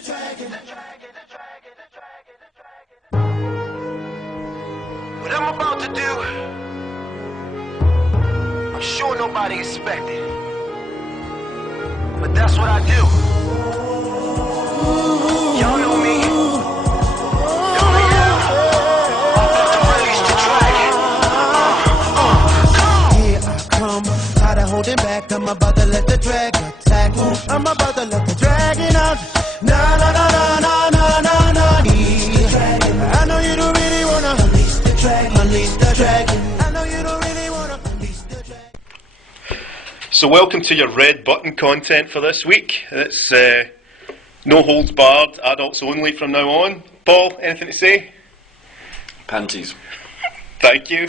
What I'm about to do, I'm sure nobody expected, but that's what I do. Y'all know me. I'm about to release the dragon. Here I come, tired of holding back. I'm about to let the dragon attack. I'm about to let the dragon out. Na na na na na na na na. I know you don't really wanna unleash the dragon. Unleash the dragon. I know you don't really wanna unleash the dragon. So welcome to your red button content for this week. It's no holds barred, adults only from now on. Paul, anything to say? Panties. Thank you.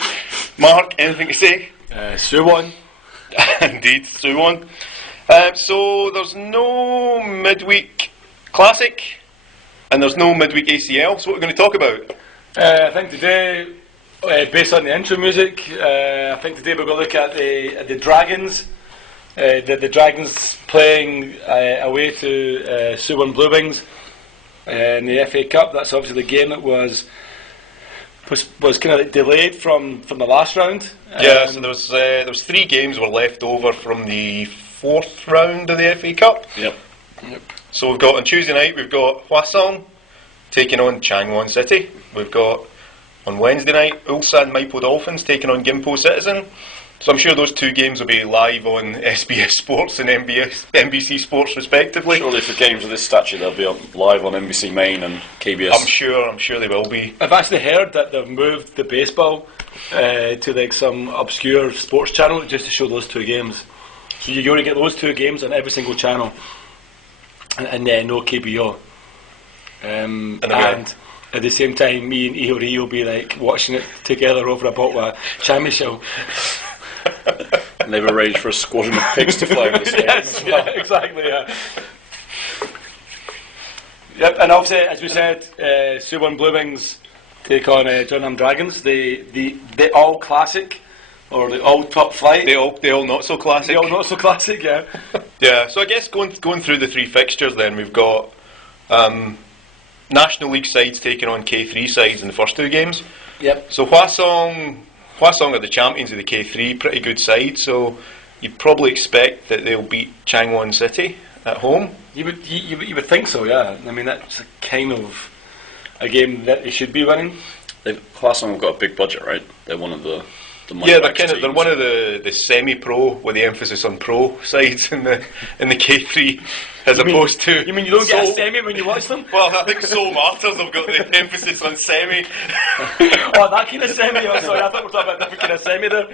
Mark, anything to say? Suwon. Indeed, Suwon. So there's no midweek classic and there's no midweek ACL. So what we're going to talk about? I think today, based on the intro music, I think today we're going to look at the Dragons. The Dragons playing away to Suwon Blue Wings in the FA Cup. That's obviously the game that was kind of delayed from the last round. Yeah, so there was 3 games were left over from the 4th round of the FA Cup. Yep. So we've got on Tuesday night we've got Hwasong taking on Changwon City. We've got on Wednesday night Ulsan Maipo Dolphins taking on Gimpo Citizen. So I'm sure those 2 games will be live on SBS Sports and NBC Sports respectively. Surely for games of this stature they'll be live on NBC Main and KBS. I'm sure they will be. I've actually heard that they've moved the baseball to like some obscure sports channel just to show those 2 games. So you're going to get those 2 games on every single channel, and no KBO. And at the same time, me and Ihori will be like watching it together over a bottle of chamois. And they've arranged for a squadron of pigs to fly over the stadium. Yes, yeah, exactly, yeah. Yep, and obviously, as we said, Suwon Blue Wings take on Jeonnam Dragons, the all classic, or the all top flight. They all not so classic. The all not so classic, yeah. Yeah, so I guess going through the 3 fixtures then, we've got National League sides taking on K3 sides in the first 2 games. Yep. So Hwasong are the champions of the K3, pretty good side, so you'd probably expect that they'll beat Changwon City at home. You would think so, yeah. I mean, that's a kind of a game that they should be winning. Hwasong have got a big budget, right? They're one of the Yeah, they're one of the semi-pro with the emphasis on pro sides in the K3 as opposed to. You mean you don't get a semi when you watch them? Well, I think Seoul Martyrs have got the emphasis on semi. Oh, that kind of semi. Oh, sorry, I thought we were talking about a different kind of semi there.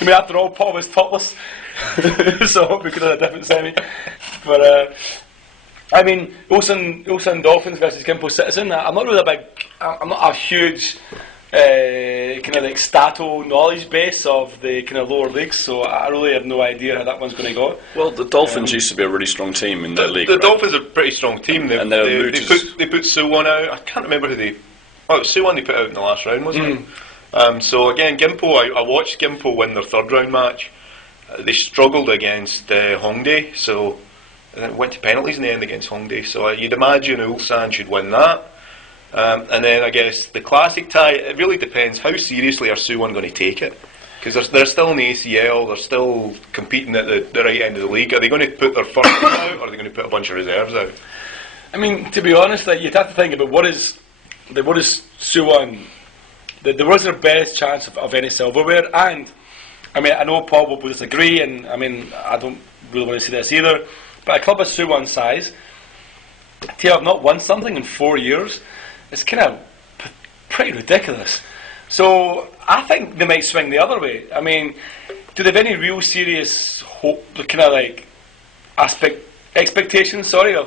I mean, after all, Paul was topless, so we could have a different semi. But I mean, Ulsan Dolphins versus Gimpo Citizen. I'm not a huge kind of like stato knowledge base of the kind of lower leagues, so I really have no idea how that one's going to go. Well, the Dolphins used to be a really strong team in their league. The right? Dolphins are a pretty strong team. They put Suwon out. I can't remember who they. Oh, it was Suwon they put out in the last round, wasn't it? So again, Gimpo. I watched Gimpo win their 3rd round match. They struggled against Hongdae, so it went to penalties in the end against Hongdae. So you'd imagine Ulsan should win that. And then I guess the classic tie, it really depends how seriously are Suwon going to take it, because they're still in the ACL, they're still competing at the right end of the league. Are they going to put their first team out, or are they going to put a bunch of reserves out? I mean, to be honest, like, you'd have to think about what is Suwon, what is their best chance of any silverware. And I mean, I know Paul will disagree, and I mean, I don't really want to see this either, but a club of Suwon's size to have not won something in 4 years, it's kind of pretty ridiculous. So I think they might swing the other way. I mean, do they have any real serious hope, kind of like expectations? Sorry, of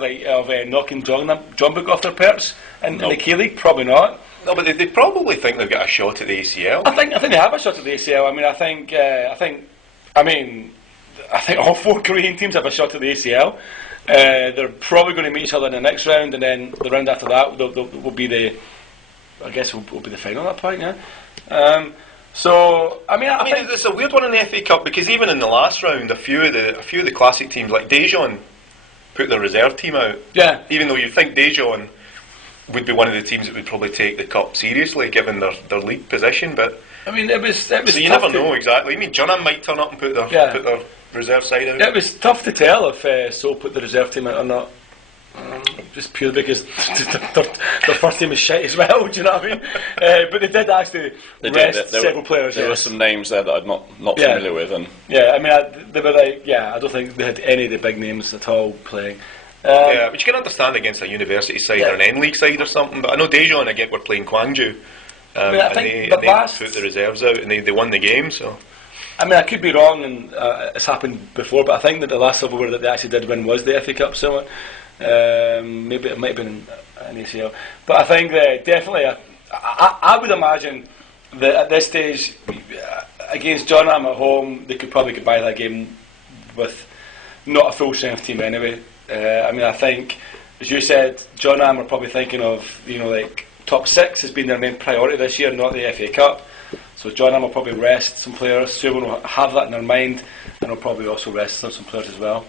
knocking Jeonbuk off their perch in the K League? Probably not. No, but they probably think they've got a shot at the ACL. I think they have a shot at the ACL. I mean, I think all 4 Korean teams have a shot at the ACL. They're probably going to meet each other in the next round, and then the round after that will be the final at that point. Yeah. So I mean, it's a weird one in the FA Cup, because even in the last round, a few of the classic teams like Daejeon put their reserve team out. Yeah. Even though you think Daejeon would be one of the teams that would probably take the cup seriously, given their league position, but I mean, it was. So you never know exactly. I mean, Jeonnam might turn up and put their reserve side out. It was tough to tell if Seoul put the reserve team out or not. Just purely because their first team is shite as well. Do you know what I mean? But they did actually rest several players. There were some names there that I'm not familiar with, and I mean, they were like, I don't think they had any of the big names at all playing. But you can understand against a university side or an N-League side or something. But I know Daejeon again were playing Gwangju, and they put the reserves out and they won the game. So I mean, I could be wrong, and it's happened before, but I think that the last silverware that they actually did win was the FA Cup. So maybe it might have been an ACL, but I think that definitely I would imagine that at this stage against Jeonnam at home they could probably get by that game with not a full strength team anyway. I mean, I think, as you said, Jeonnam are probably thinking of, like top 6 has been their main priority this year, not the FA Cup. So Jeonnam will probably rest some players. Suwon will have that in their mind, and will probably also rest some players as well.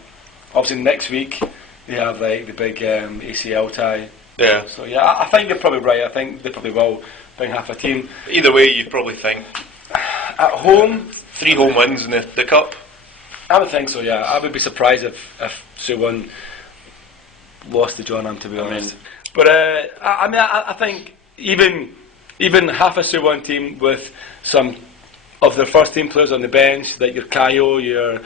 Obviously, next week they have like the big ACL tie. Yeah. So I think you're probably right. I think they probably will bring half a team. Either way, you'd probably think at home 3 home wins in the cup. I would think so. Yeah, I would be surprised if Suwon lost to Jeonnam, to be honest. But I think even half a Suwon team with some of their first team players on the bench, like your Kayo, your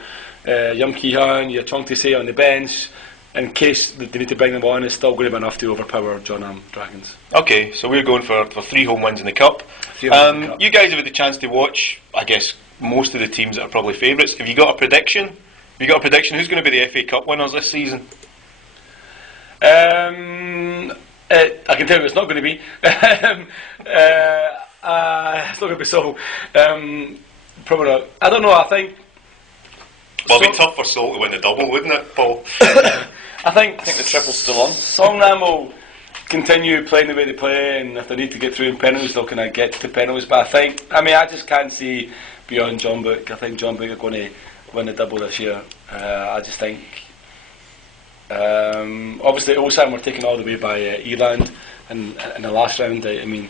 Yum Ki-han, your Chong Tae-se on the bench, in case they need to bring them on, is still going to be enough to overpower Jeonnam Dragons. Okay, so we're going for 3 home wins in the cup. You guys have had the chance to watch, I guess, most of the teams that are probably favourites. Have you got a prediction? Who's going to be the FA Cup winners this season? I can tell you it's not going to be. It's not going to be so. Probably not. I don't know. I think. Well, it'd be tough for Seoul to win the double, wouldn't it, Paul? I think the triple's still on. Songnam will continue playing the way they play, and if they need to get through in penalties, they'll kind of get to penalties. But I just can't see beyond Jeonbuk. I think Jeonbuk are going to win the double this year. I just think. Obviously, Ulsan were taken all the way by Eland in the last round. I mean,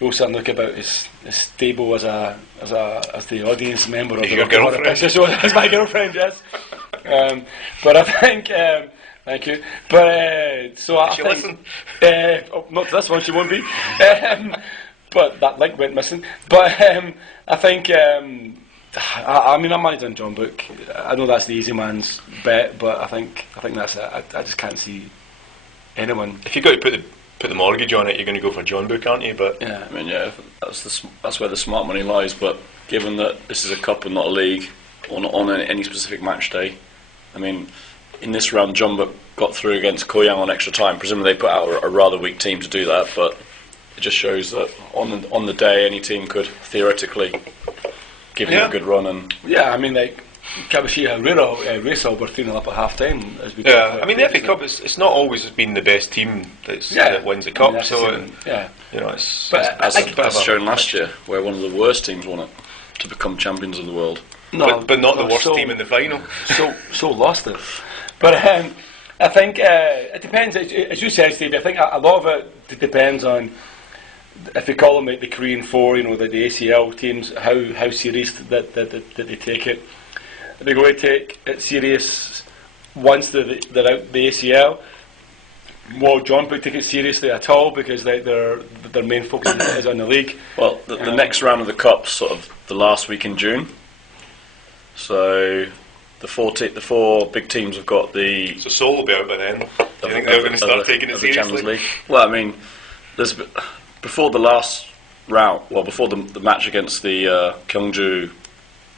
Ulsan look about as stable as the audience member of your girlfriend. As my girlfriend, yes. But I think, thank you. But so I think, listen? Not to this one, she won't be. But that link went missing. But I think. I'm managing Jeonbuk. I know that's the easy man's bet, but I think that's it. I just can't see anyone. If you've got to put the mortgage on it, you're going to go for Jeonbuk, aren't you? But that's where the smart money lies. But given that this is a cup and not a league, or not on any specific match day, I mean, in this round, Jeonbuk got through against Koyang on extra time. Presumably they put out a rather weak team to do that, but it just shows that on the day any team could theoretically give you a good run. And I mean, like Kabushia Reysol were 3-0 up at half time. I mean, the FA Cup it's not always been the best team that wins the cup. It's as shown last year, where one of the worst teams won it to become champions of the world. No, but not the worst team in the final. So lost it. But I think it depends. As you said, Steve, I think a lot of it depends on, if you call them like the Korean Four, the ACL teams, how serious that they take it. Are they going to take it serious once they're out the ACL? Will Jeonbuk take it seriously at all, because their main focus is on the league? Well, the next round of the cup's sort of the last week in June. So the four big teams have got the. So Seoul will be out by then. Do you think they're going to start taking it seriously? Well, I mean, before the last round, before the match against the Gyeongju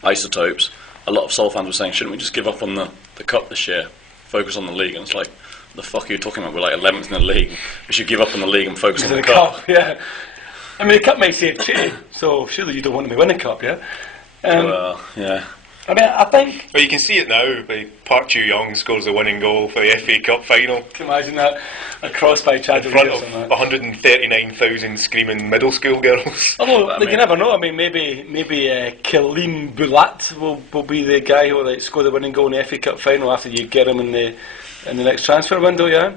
Isotopes, a lot of Seoul fans were saying, shouldn't we just give up on the cup this year, focus on the league? And it's like, the fuck are you talking about? We're like 11th in the league. We should give up on the league and focus on the cup. Yeah. I mean, the cup may save Chile, so surely you don't want to be winning the cup, yeah? Yeah. I mean, I think. Well, you can see it now. Park Chu-young scores the winning goal for the FA Cup final. Can you imagine that? A cross by Chad in front of 139,000 screaming middle school girls. Although, you never know. I mean, maybe Kalim Bulat will be the guy who will score the winning goal in the FA Cup final after you get him in the in the next transfer window. Yeah,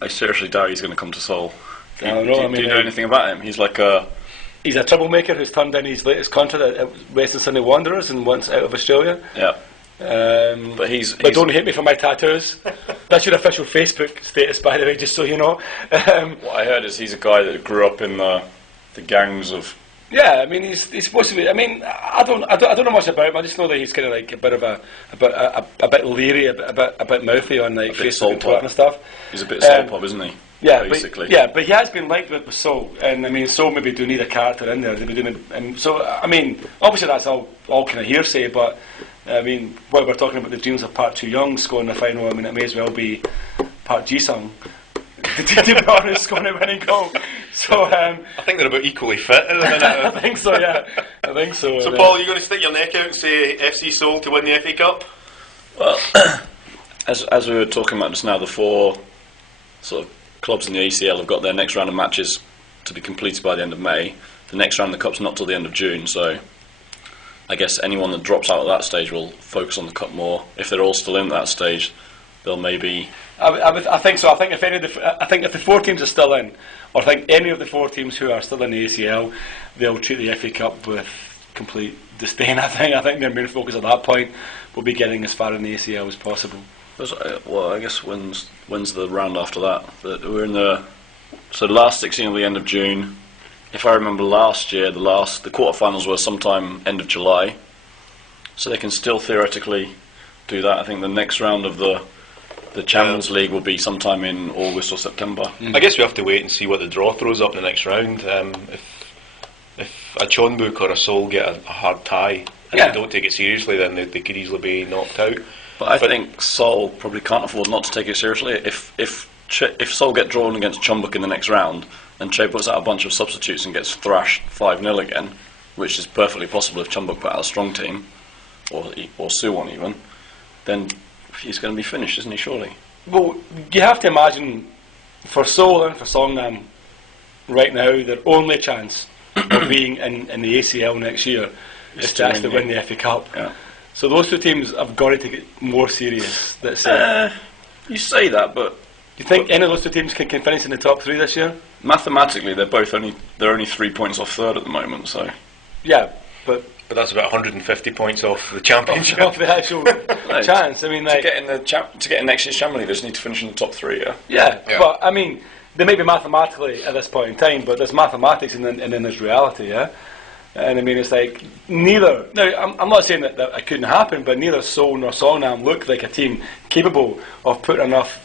I seriously doubt he's going to come to Seoul. I don't know. Do you know anything about him? He's like a... He's a troublemaker who's turned down his latest contract at Western Sydney Wanderers and wants out of Australia. Yeah. But But don't hate me for my tattoos. That's your official Facebook status, by the way, just so you know. What I heard is he's a guy that grew up in the gangs of... Yeah, I mean he's supposed to be. I mean I don't know much about him. I just know that he's kind of like a bit of a bit leery, a bit mouthy on like Facebook and Twitter and stuff. He's a bit soul pop, isn't he? Yeah, basically. But he has been liked with Seoul, and I mean Seoul maybe do need a character in there. They be doing, so I mean obviously that's all kind of hearsay, but I mean while we're talking about the dreams of Park Chu-young scoring the final, I mean it may as well be Park Ji-sung. To be honest, scoring a winning goal. So I think they're about equally fit at the minute. I think so. Yeah, I think so. So Paul, you're going to stick your neck out and say FC Seoul to win the FA Cup? Well, as we were talking about just now, the 4 sort of clubs in the ACL have got their next round of matches to be completed by the end of May. The next round of the Cup's not till the end of June, so I guess anyone that drops out at that stage will focus on the Cup more. If they're all still in that stage, they'll maybe... I think so. I think if the 4 teams are still in, or I think any of the 4 teams who are still in the ACL, they'll treat the FA Cup with complete disdain. I think their main focus at that point will be getting as far in the ACL as possible. Well, I guess when's the round after that? We're in the last 16 will be end of June. If I remember last year, the quarterfinals were sometime end of July, so they can still theoretically do that. I think the next round of the Champions League will be sometime in August or September. I guess we have to wait and see what the draw throws up in the next round. If a Jeonbuk or a Seoul get a hard tie and they don't take it seriously, then they could easily be knocked out. But I think Seoul probably can't afford not to take it seriously. If Seoul get drawn against Jeonbuk in the next round, and Che puts out a bunch of substitutes and gets thrashed 5-0 again, which is perfectly possible if Jeonbuk put out a strong team, or Suwon even, then he's going to be finished, isn't he, surely? Well, you have to imagine for Seoul and for Songnam right now, their only chance of being in the ACL next year is to actually win the FA Cup. Yeah. So those 2 teams have got to take it more serious. You say that, but do you think any of those 2 teams can finish in the top 3 this year? Mathematically, they're only 3 points off third at the moment. So yeah, but that's about 150 points off the championship. Off the actual chance. I mean, like, to get in next year's Champions League, they just need to finish in the top 3. Yeah. But I mean, they may be mathematically at this point in time, but there's mathematics and then there's reality. Yeah. And I mean, it's like neither. Now, I'm not saying that it couldn't happen, but neither Seoul nor Songnam look like a team capable of putting enough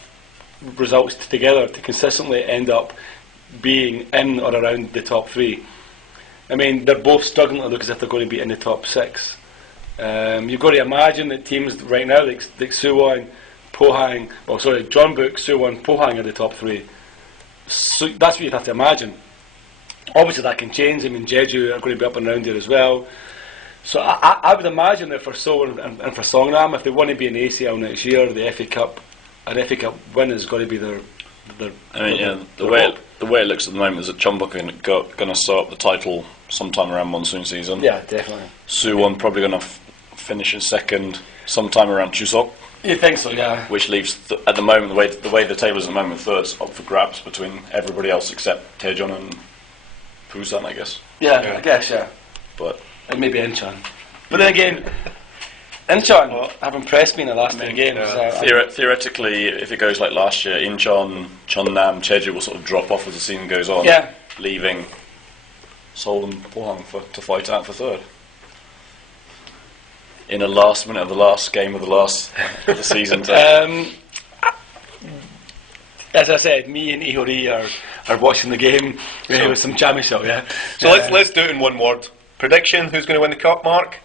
results together to consistently end up being in or around the top 3. I mean, they're both struggling to look as if they're going to be in the top 6. You've got to imagine that teams right now like Suwon, Pohang, Jeonbuk, Suwon, Pohang are the top 3. So that's what you'd have to imagine. Obviously that can change. I mean, Jeju are going to be up and around there as well. So I would imagine that for Seoul and for Songnam, if they want to be in the ACL next year, an FA Cup win is going to be their the way it looks at the moment is that Jeonbuk are going to start up the title sometime around monsoon season. Yeah, definitely. Suwon probably going to finish in second sometime around Chuseok. You think so? Yeah. Which leaves at the moment the way the table is at the moment, third's up for grabs between everybody else except Daejeon and Busan, I guess. Yeah, I guess, yeah. But and maybe Incheon. But then again, Incheon have impressed me in the last 2 games. Theoretically, if it goes like last year, Incheon, Jeonnam, Jeju will sort of drop off as the season goes on, leaving Seoul and Pohang to fight out for third. In the last minute of the last game of the season. As I said, me and Ihori are watching the game with some jammy shot, yeah. So let's do it in one word. Prediction, who's going to win the cup, Mark?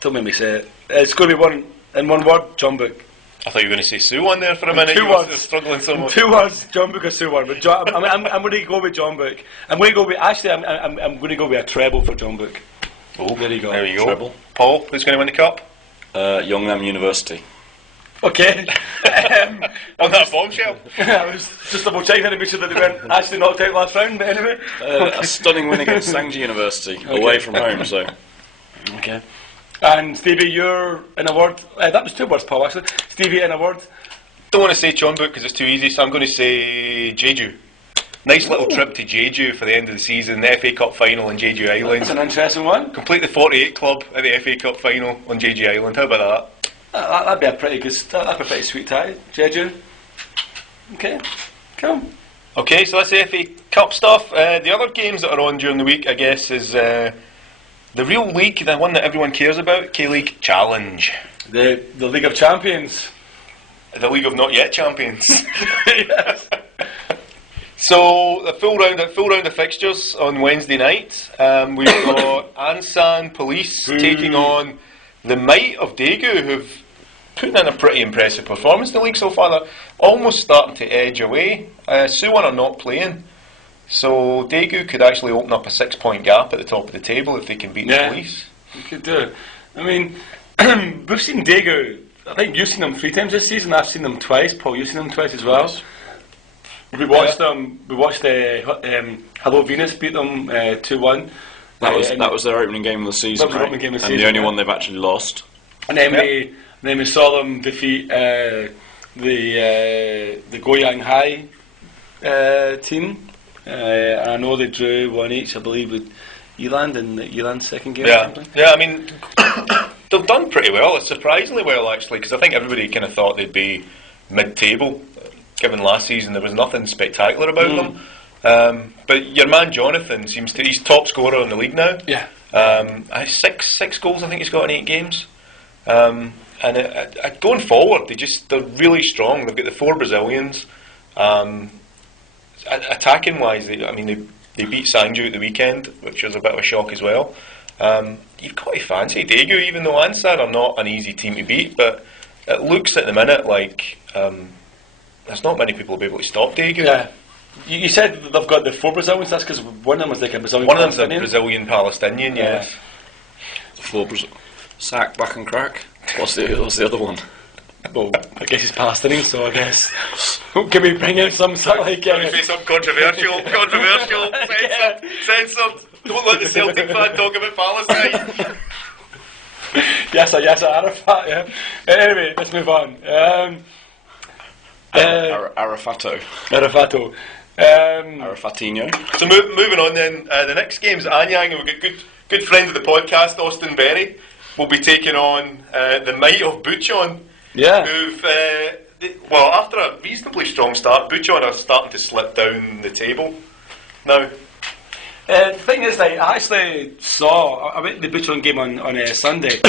Don't make me say it. It's going to be one word, Jeonbuk. I thought you were going to say Suwon there for a minute. 2 words. You're struggling so much. 2 words, Jeonbuk or Suwon. But I'm going to go with Jeonbuk. I'm going to go with a treble for Jeonbuk. Oh, there you go. There you go. Treble. Paul, who's going to win the cup? Yongnam University. Okay. On that bombshell. I was just double checking to make sure that they weren't actually knocked out last round, but anyway. A stunning win against Sangji University, away from home, so. Okay. And Stevie, you're in a word. That was 2 words, Paul. Actually, Stevie, in a word. Don't want to say Chonbuk because it's too easy, so I'm going to say Jeju. Nice little trip to Jeju for the end of the season, the FA Cup final on Jeju Island. That's an interesting one. Complete the 48 club at the FA Cup final on Jeju Island. How about that? That'd be a pretty good. That'd be a pretty sweet tie, Jeju. Okay, cool. Okay, so that's the FA Cup stuff. The other games that are on during the week, I guess, is the real league, the one that everyone cares about, K-League Challenge. The League of Champions. The League of Not Yet Champions. Yes. So the full round of fixtures on Wednesday night. We've got Ansan Police taking on the might of Daegu, who've put in a pretty impressive performance in the league so far. They're almost starting to edge away. Suwon are not playing, so Daegu could actually open up a 6-point gap at the top of the table if they can beat the Police. You could do. I mean, we've seen Daegu. I think you've seen them 3 times this season. I've seen them twice. Paul, you've seen them twice as well. Yes. We watched them. We watched Hello Venus beat them 2-1. That was their opening game of the season, right? Opening game of the season, the only one they've actually lost. And then we saw them defeat the Goyang High team. And I know they drew 1 each, I believe, with Eland in the Eland's second game. Yeah, I mean, they've done pretty well. Surprisingly well, actually, because I think everybody kind of thought they'd be mid-table. Given last season, there was nothing spectacular about them. But your man Jonathan he's top scorer in the league now. Yeah. Six goals I think he's got in 8 games. And going forward, they're really strong. They've got the 4 Brazilians. Attacking wise, they beat Sangju at the weekend, which was a bit of a shock as well. You've got to fancy Daegu, even though Ansar are not an easy team to beat. But it looks at the minute like there's not many people will be able to stop Daegu. Yeah. You said that they've got the 4 Brazilians. That's because one of them was like a Brazilian. One of them's a Brazilian Palestinian. Yes. 4 Sack, back and crack. What's the other one? Well, I guess he's Palestinian, so I guess. Can we bring in some sort of like? Say some controversial. Censored. Don't let the Celtic fan talk about Palestine. Yes, Arafat. Yeah. Anyway, let's move on. Arafato. Arafatinho. So moving on then, the next game's Anyang, and we've got good friend of the podcast, Austin Berry, will be taking on the might of Bucheon. Yeah. Who've, after a reasonably strong start, Bucheon are starting to slip down the table now. The thing is, I actually saw I went to the Bucheon game on Sunday,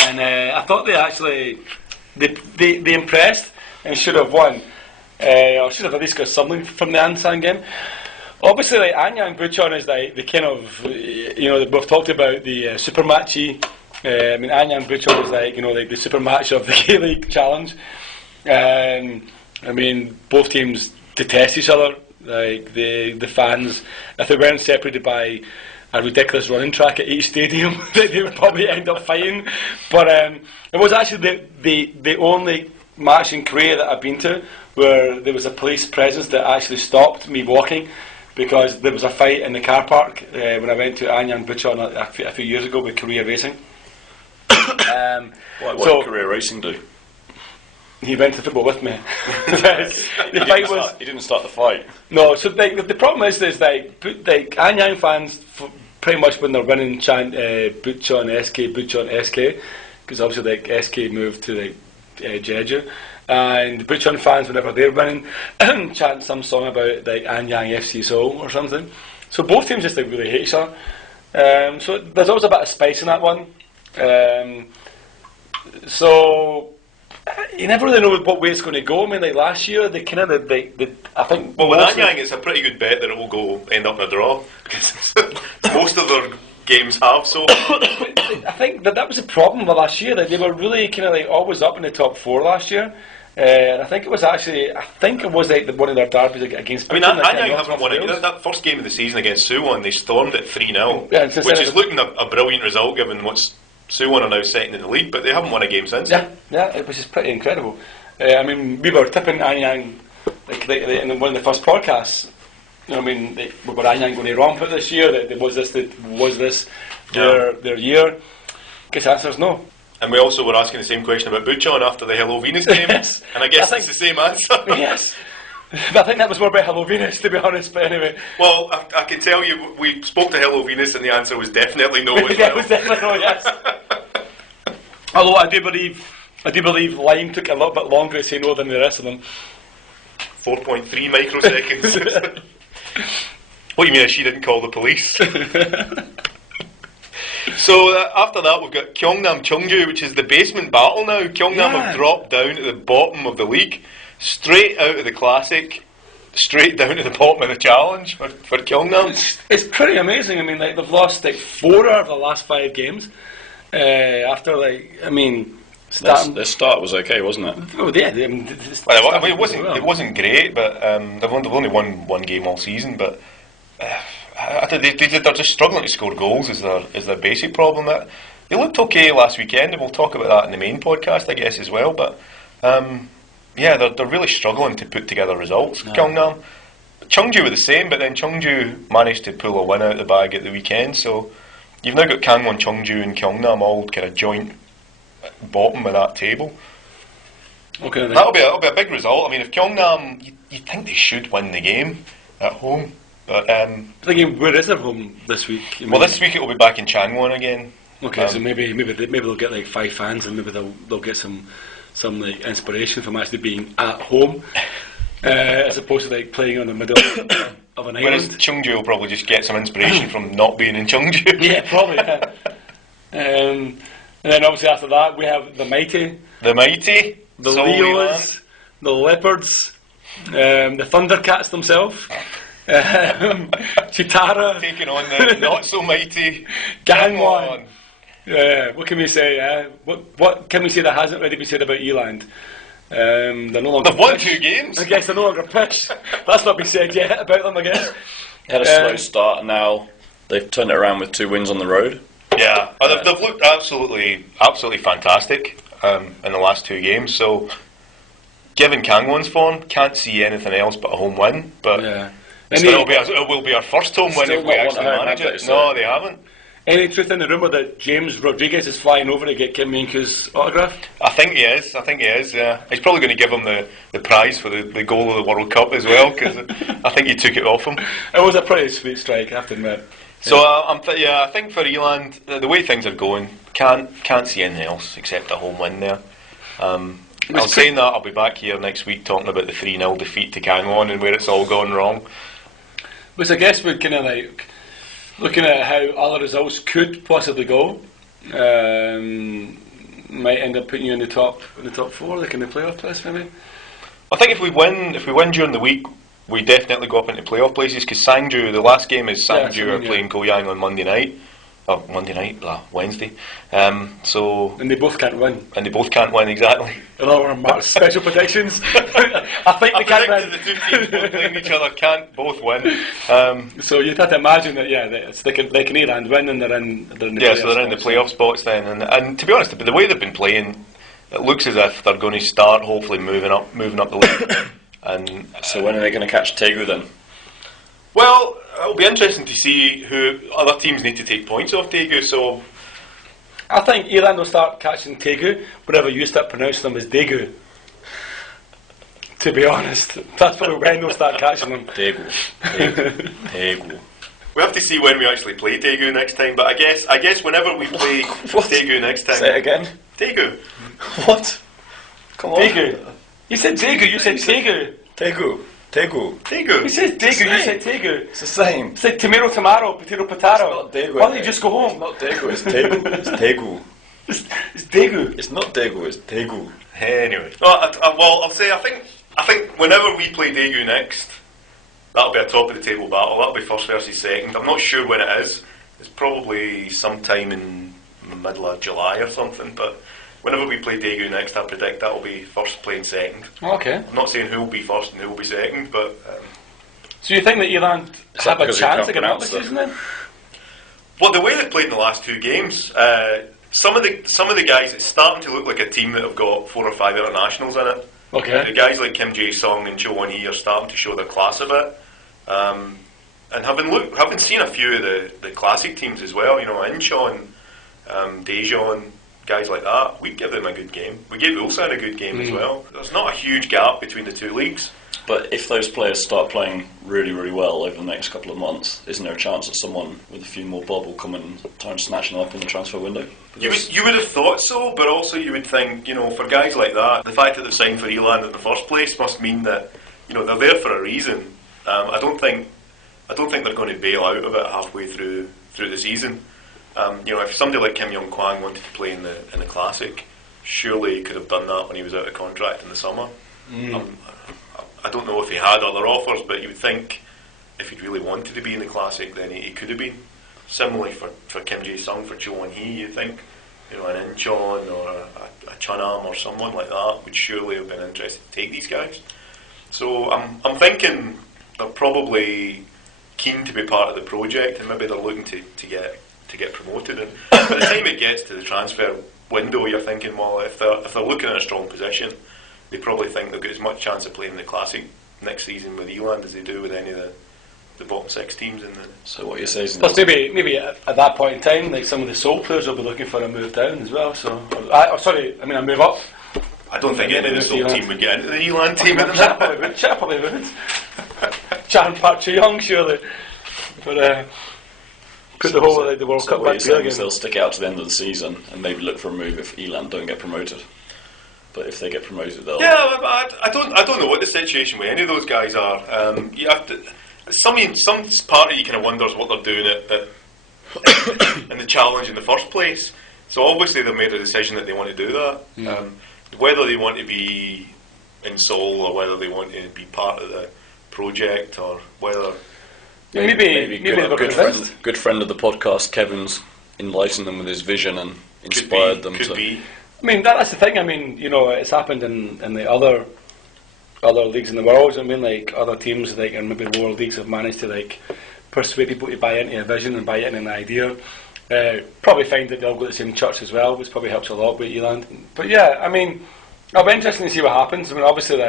and I thought they impressed and should have won, or should have at least got something from the Ansan game. Obviously, like Anyang Bucheon is like the kind of we've talked about the super matchy. Anyang Bucheon is like the super match of the K-League Challenge. Both teams detest each other. Like the fans, if they weren't separated by a ridiculous running track at each stadium, they would probably end up fighting. But it was actually the only match in Korea that I've been to where there was a police presence that actually stopped me walking because there was a fight in the car park when I went to Anyang Bucheon a few years ago with Korea Racing. What did Korea Racing do? He went to football with me. He didn't start the fight. No, so the problem is Anyang fans pretty much when they're winning chant Bucheon SK, because obviously SK moved to Jeju, and the Bucheon fans whenever they're winning chant some song about Anyang FC Seoul or something. So both teams just really hate each other. So there's always a bit of spice in that one. So you never really know what way it's going to go. Last year they kind of I think. Well, with Anyang, it's a pretty good bet that it will end up in a draw because most of their games have. So I think that was a problem with last year. That they were really kind of always up in the top 4 last year. And I think it was one of their derbies against. Anyang haven't won it. That first game of the season against Suwon, they stormed it 3-0, which is looking a brilliant result given what's Suwon are now second in the league, but they haven't won a game since. Yeah, which is pretty incredible. We were tipping Anyang in one of the first podcasts. Were Anyang going to ramp it this year? Was this their year? Guess the answer is no. And we also were asking the same question about Buchon after the Hello Venus game. Yes. And I guess it's the same answer. Yes. I think that was more about Hello Venus, to be honest, but anyway. Well, I can tell you, we spoke to Hello Venus and the answer was definitely no as Yeah, well. it was definitely no, yes. Although I do believe Lime took a little bit longer to say no than the rest of them. 4.3 microseconds. What do you mean she didn't call the police? So after that we've got Gyeongnam Cheongju, which is the basement battle now. Gyeongnam have dropped down to the bottom of the league, straight out of the Classic, straight down to the bottom of the Challenge for Gyeongnam. It's pretty amazing. I mean, like, they've lost like 4 out of the last 5 games. After, like, I mean, their start was okay, wasn't it? Oh yeah, it wasn't great, but they've only won 1 game all season. But I think they're just struggling to score goals. Is their basic problem? That they looked okay last weekend, and we'll talk about that in the main podcast, I guess, as well. But yeah, they're really struggling to put together results. No. Gyeongnam, Cheongju were the same, but then Cheongju managed to pull a win out of the bag at the weekend. So you've now got Gangwon, Cheongju, and Gyeongnam all kind of joint bottom of that table. Okay, then. That'll be a big result. I mean, if Gyeongnam, you think they should win the game at home, but thinking, where is their home this week? Well, this week it will be back in Changwon again. Okay, so maybe they'll get like 5 fans, and maybe they'll get some like inspiration from actually being at home, as opposed to like playing on the middle of an island. Whereas Cheongju will probably just get some inspiration from not being in Cheongju. Yeah, probably. And then obviously after that we have the Mighty, the Leos, the Leopards, the Thundercats themselves, Chitara taking on the not so mighty Gangwon. What can we say? What can we say that hasn't already been said about Eland? They're no longer. They've won 2 games. I guess they're no longer pitched. That's not been said yet about them, I guess. They had a slow start, and now they've turned it around with 2 wins on the road. Yeah, they've looked absolutely fantastic in the last 2 games. So, given Gangwon's form, can't see anything else but a home win. But it will be our first home win if we actually manage it. No, they haven't. Any truth in the rumour that James Rodriguez is flying over to get Kim Min-koo's autograph? I think he is. Yeah, he's probably going to give him the prize for the goal of the World Cup as well, because I think he took it off him. It was a pretty sweet strike, I have to admit. So I think for Eland, the way things are going, can't see anything else except a home win there. I'll say that I'll be back here next week talking about the 3-0 defeat to Gangwon and where it's all gone wrong. Which I guess we're kind of like looking at how other results could possibly go. Might end up putting you in the top 4, like in the playoff place, maybe. I think if we win during the week, we definitely go up into playoff places, because Sangju, the last game is Sangju are playing Goyang on Monday night. Wednesday. So and they both can't win. And they both can't win, exactly. In all our special predictions, I think they can't win. The 2 teams both playing each other can't both win. So you'd have to imagine that they can Eland win, and they're in the playoff so they're in the playoff spots then. And to be honest, the way they've been playing, it looks as if they're going to start hopefully moving up the league. And so when are they going to catch Daegu then? Well, it'll be interesting to see who other teams need to take points off Daegu. So I think Eland will start catching Daegu whenever you start pronouncing them as Daegu. To be honest, that's probably when they'll start catching them. Daegu. We have to see when we actually play Daegu next time. But I guess whenever we play Daegu next time. Say it again. Daegu. What? Come on. Daegu. You said Daegu. You said Daegu. Daegu. He says Daegu, you said Daegu. It's the same. It's like tomato, potato, potato. It's not Daegu. Why don't you just go home? It's not Daegu, it's Daegu. It's Daegu. It's Daegu. It's not Daegu, it's Daegu. Anyway. I'll say, I think whenever we play Daegu next, that'll be a top of the table battle. That'll be first versus second. I'm not sure when it is. It's probably sometime in the middle of July or something, but whenever we play Daegu next, I predict that'll be first playing second. Okay. I'm not saying who will be first and who will be second, but... So you think that Eland have a chance to get out this season then? Well, the way they've played in the last 2 games, some of the guys, it's starting to look like a team that have got 4 or 5 internationals in it. Okay. The guys like Kim Jae-sung and Cho Won-hee are starting to show their class a bit. And having seen a few of the classic teams as well, Incheon, Daejeon, guys like that, we'd give them a good game. We gave Ulsan a good game as well. There's not a huge gap between the two leagues. But if those players start playing really, really well over the next couple of months, isn't there a chance that someone with a few more bob will come and try and snatch them up in the transfer window? You would have thought so, but also you would think, for guys like that, the fact that they've signed for Eland in the first place must mean that, they're there for a reason. I don't think they're going to bail out of it halfway through the season. If somebody like Kim Young-Kwang wanted to play in the Classic, surely he could have done that when he was out of contract in the summer. I don't know if he had other offers, but you would think if he'd really wanted to be in the Classic, then he could have been. Similarly for Kim Jae-sung, for Cho Won-hee, you'd think, an Incheon or a Jeonnam or someone like that would surely have been interested to take these guys. So I'm thinking they're probably keen to be part of the project, and maybe they're looking to get promoted. And by the time it gets to the transfer window, you're thinking, well, if they're looking at a strong position, they probably think they've got as much chance of playing in the Classic next season with Eland as they do with any of the bottom 6 teams in the. So what you're saying is, plus maybe at that point in time, like some of the Seoul players will be looking for a move down as well. So a move up. I don't think any of the Seoul team would get into the Eland team at the minute. Chat probably would. Chan Park Chu-young surely, but put the whole the World Cup back together again. They'll stick out to the end of the season and maybe look for a move if Eland don't get promoted. But if they get promoted, they'll. Yeah, I don't know what the situation with any of those guys are. You have to. Some part of you kind of wonders what they're doing in the challenge in the first place. So obviously they've made a decision that they want to do that. Whether they want to be in Seoul or whether they want to be part of the project or whether maybe good friend of the podcast, Kevin's enlightened them with his vision and inspired them to. Be. I mean, that's the thing. I mean, it's happened in the other leagues in the world. I mean, like other teams, like and maybe lower leagues, have managed to persuade people to buy into a vision and buy into an idea. Probably find that they all go to the same church as well, which probably helps a lot with Eland. But yeah, I mean, it'll be interesting to see what happens. I mean, obviously,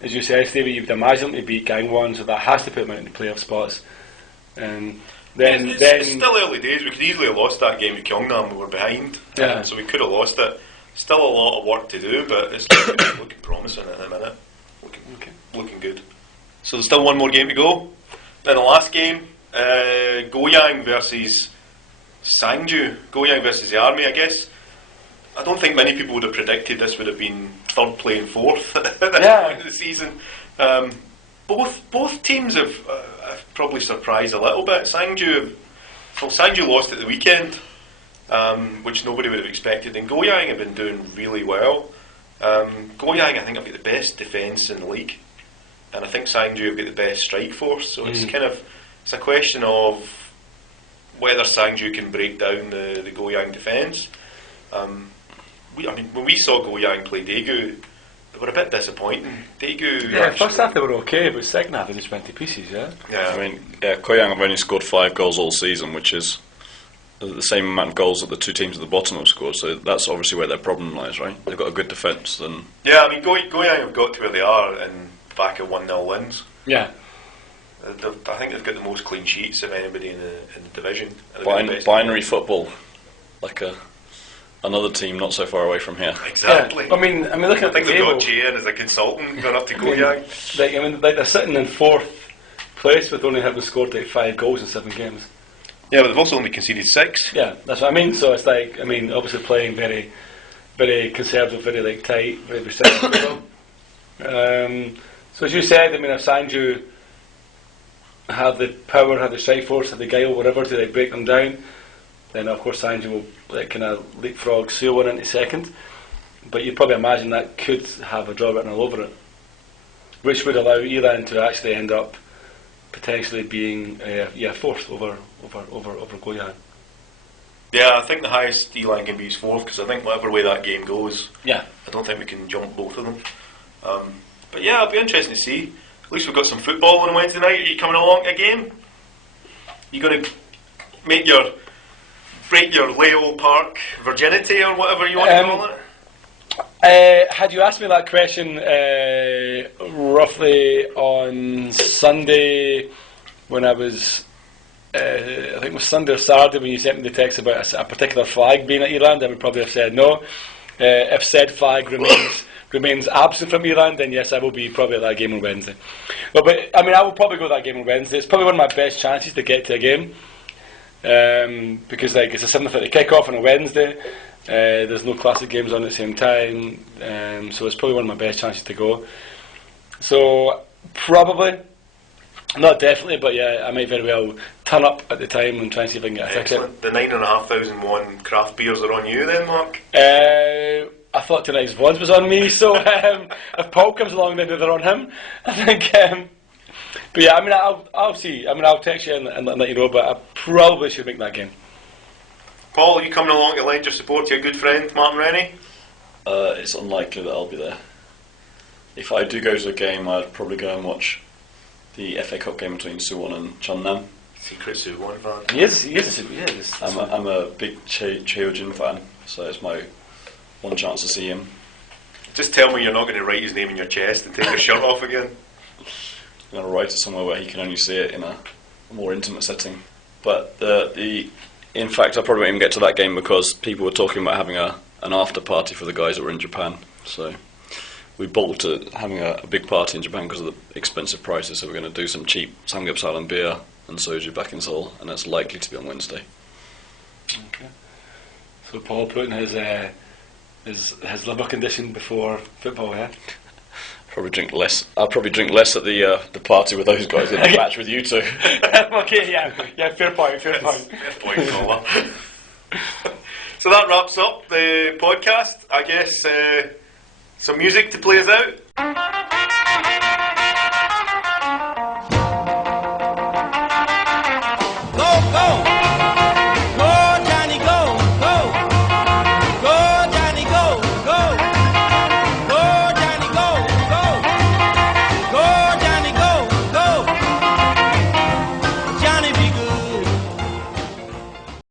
as you said, Stevie, you would imagine them to beat Gangwon, so that has to put them into playoff spots. And then it's still early days. We could easily have lost that game with Gyeongnam. We were behind, so we could have lost it. Still a lot of work to do, but it's looking promising at the minute. Looking good. So there's still one more game to go. Then the last game, Goyang versus Sangju. Goyang versus the Army, I guess. I don't think many people would have predicted this would have been third playing fourth at this point of the season. Both teams have probably surprised a little bit. Sangju lost at the weekend, which nobody would have expected, and Goyang have been doing really well. Goyang, I think, have got the best defence in the league, and I think Sangju have got the best strike force. So it's a question of whether Sangju can break down the Goyang defence. When we saw Goyang play Daegu, they were a bit disappointing. Daegu. First half they were okay, but second half they just went to pieces. Goyang have only scored 5 goals all season, which is the same amount of goals that the two teams at the bottom have scored. So that's obviously where their problem lies, right? They've got a good defence. Goyang have got to where they are in back of 1-0 wins. Yeah. I think they've got the most clean sheets of anybody in the division. Binary football, like another team not so far away from here. Exactly. Yeah. I mean, look at I think the they've table. got Jay in as a consultant going up to Goyang. They're sitting in 4th place with only having scored 5 goals in 7 games. Yeah, but they've also only conceded 6. Yeah, that's what I mean. So it's obviously playing very, very conservative, very tight, very restrictive. So as you said, if Sangju have the power, have the strike force, have the guile, whatever, to break them down, then of course Sangju will kind of leapfrog Suwon into second. But you'd probably imagine that could have a draw written all over it, which would allow Eland to actually end up potentially being fourth over Goyang. Yeah, I think the highest Eland can be is 4th, because I think whatever way that game goes, I don't think we can jump both of them. But yeah, it'll be interesting to see. At least we've got some football on Wednesday night. Are you coming along to a game? You going to break your Leo Park virginity or whatever you want to call it? Had you asked me that question roughly on Sunday when I was I think it was Sunday or Saturday when you sent me the text about a particular flag being at Eland, I would probably have said no. If said flag remains absent from Eland, then yes, I will be probably at that game on Wednesday. But I mean, I will probably go to that game on Wednesday. It's probably one of my best chances to get to a game, because like it's a 7:30 kick-off on a Wednesday. There's no classic games on at the same time, so it's probably one of my best chances to go. So probably, not definitely, but yeah, I might very well turn up at the time and try and see if I can get a ticket. The 9,500 won craft beers are on you then, Mark? I thought tonight's Vaughn's was on me, so if Paul comes along, then they're on him. I think. But yeah, I mean, I'll see. I mean, I'll text you and let you know, but I probably should make that game. Paul, are you coming along to lend your support to your good friend Martin Rennie? It's unlikely that I'll be there. If I do go to a game, I'd probably go and watch the FA Cup game between Suwon and Jeonnam. Secret Suwon fan. He is. I'm a big Cheojin fan, so it's my one chance to see him. Just tell me you're not going to write his name in your chest and take your shirt off again. I'm going to write it somewhere where he can only see it in a more intimate setting. But in fact, I probably won't even get to that game because people were talking about having an after party for the guys that were in Japan. So we bolted to having a big party in Japan because of the expensive prices. So we're going to do some cheap Samgyeopsal Island beer and soju back in Seoul, and that's likely to be on Wednesday. Okay. So Paul putting his liver condition before football, yeah. Probably drink less. I'll probably drink less at the party with those guys than the match with you two. Okay, yeah, fair point. Fair point, caller. So that wraps up the podcast. I guess some music to play us out.